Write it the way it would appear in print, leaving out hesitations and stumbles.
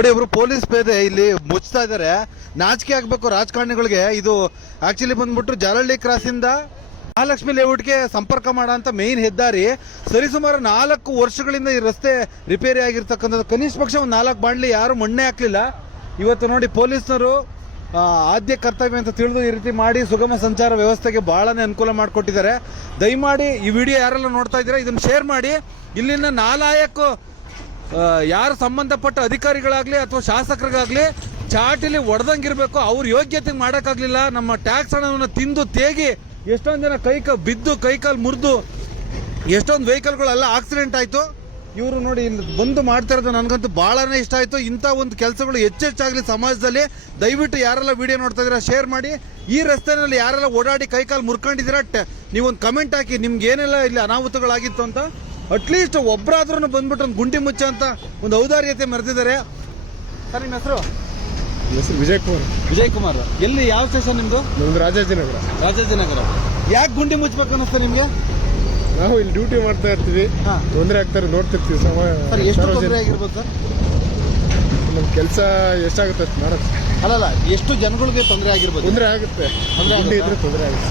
ನೋಡಿ ಒಬ್ರು ಪೊಲೀಸ್ ಪೇದೆ ಇಲ್ಲಿ ಮುಚ್ತಾ ಇದಾರೆ. ನಾಚಿಕೆ ಆಗ್ಬೇಕು ರಾಜಕಾರಣಿಗಳಿಗೆ. ಇದು ಆಕ್ಚುಲಿ ಬಂದ್ಬಿಟ್ಟು ಜಾಲಹಳ್ಳಿ ಕ್ರಾಸ್ ಇಂದ ಮಹಾಲಕ್ಷ್ಮಿ ಲೇಔಟ್ಗೆ ಸಂಪರ್ಕ ಮಾಡೋ ಮೇನ್ ಹೆದ್ದಾರಿ. ಸರಿಸುಮಾರು 4 ವರ್ಷಗಳಿಂದ ಈ ರಸ್ತೆ ರಿಪೇರಿ ಆಗಿರ್ತಕ್ಕಂಥದ್ದು. ಕನಿಷ್ಠ ಪಕ್ಷ ಒಂದು 4 ಬಾಂಡ್ಲಿ ಯಾರು ಮಣ್ಣೆ ಹಾಕ್ಲಿಲ್ಲ. ಇವತ್ತು ನೋಡಿ ಪೊಲೀಸ್ನವರು ಆದ್ಯ ಕರ್ತವ್ಯ ಅಂತ ತಿಳಿದು ಈ ರೀತಿ ಮಾಡಿ ಸುಗಮ ಸಂಚಾರ ವ್ಯವಸ್ಥೆಗೆ ಬಹಳನೇ ಅನುಕೂಲ ಮಾಡಿಕೊಟ್ಟಿದ್ದಾರೆ. ದಯಮಾಡಿ ಈ ವಿಡಿಯೋ ಯಾರೆಲ್ಲ ನೋಡ್ತಾ ಇದ್ದೀರಾ ಇದನ್ನು ಶೇರ್ ಮಾಡಿ. ಇಲ್ಲಿನ ನಾಲಾಯಕ ಯಾರು ಸಂಬಂಧಪಟ್ಟ ಅಧಿಕಾರಿಗಳಾಗ್ಲಿ ಅಥವಾ ಶಾಸಕರಿಗಾಗ್ಲಿ ಚಾಟಿಲಿ ಒಡೆದಂಗಿರ್ಬೇಕು. ಅವ್ರ ಯೋಗ್ಯತೆ ಮಾಡೋಕ್ಕಾಗ್ಲಿಲ್ಲ. ನಮ್ಮ ಟ್ಯಾಕ್ಸ್ ಹಣವನ್ನು ತಿಂದು ತೇಗಿ ಎಷ್ಟೊಂದು ಜನ ಬಿದ್ದು ಕೈಕಾಲು ಮುರಿದು ಎಷ್ಟೊಂದು ವೆಹಿಕಲ್ಗಳೆಲ್ಲ ಆಕ್ಸಿಡೆಂಟ್ ಆಯ್ತು. ಇವರು ನೋಡಿ ಇಲ್ಲಿ ಬಂದು ಮಾಡ್ತಾ ಇರೋದು ನನಗಂತೂ ಬಹಳನೇ ಇಷ್ಟ ಆಯ್ತು. ಇಂಥ ಒಂದು ಕೆಲಸಗಳು ಹೆಚ್ಚೆಚ್ಚಾಗಲಿ ಸಮಾಜದಲ್ಲಿ. ದಯವಿಟ್ಟು ಯಾರೆಲ್ಲ ವಿಡಿಯೋ ನೋಡ್ತಾ ಇದ್ದೀರಾ ಶೇರ್ ಮಾಡಿ. ಈ ರಸ್ತೆನಲ್ಲಿ ಯಾರೆಲ್ಲ ಓಡಾಡಿ ಕೈಕಾಲು ಮುರ್ಕೊಂಡಿದ್ದೀರಾ ನೀವೊಂದು ಕಮೆಂಟ್ ಹಾಕಿ ನಿಮ್ಗೆ ಏನೆಲ್ಲ ಇಲ್ಲಿ ಅನಾಹುತಗಳಾಗಿತ್ತು ಅಂತ. ಅಟ್ಲೀಸ್ಟ್ ಒಬ್ಬರಾದ್ರೂ ಬಂದ್ಬಿಟ್ಟು ಒಂದು ಗುಂಡಿ ಮುಚ್ಚ ಅಂತ ಒಂದು ಔದಾರ್ಯತೆ ಮೆರೆದಿದ್ದಾರೆ. ಸರ್ ನಿಮ್ಮ ಹೆಸರು? ವಿಜಯ್ ಕುಮಾರ್. ಎಲ್ಲಿ ಯಾವ ಸ್ಟೇಷನ್ ನಿಮ್ದು? ನಮ್ದು ರಾಜಾಜಿನಗರ. ಯಾಕೆ ಗುಂಡಿ ಮುಚ್ಚಬೇಕು ಅನ್ನಿಸ್ತಾ ನಿಮ್ಗೆ? ನಾವು ಇಲ್ಲಿ ಡ್ಯೂಟಿ ಮಾಡ್ತಾ ಇರ್ತೀವಿ, ತೊಂದರೆ ಆಗ್ತಾರೆ ನೋಡ್ತಿರ್ತೀವಿ. ಸರ್ ಎಷ್ಟು ತೊಂದರೆ ಆಗಿರ್ಬೋದು ಸರ್? ನಮ್ ಕೆಲಸ ಎಷ್ಟಾಗುತ್ತೆ ಅಷ್ಟು ಮಾಡೋದು. ಅಲ್ಲಲ್ಲ ಎಷ್ಟು ಜನಗಳಿಗೆ ತೊಂದರೆ ಆಗಿರ್ಬೋದು? ತೊಂದರೆ ಆಗುತ್ತೆ, ಗುಂಡಿ ಇದ್ರೆ ತೊಂದರೆ ಆಗುತ್ತೆ.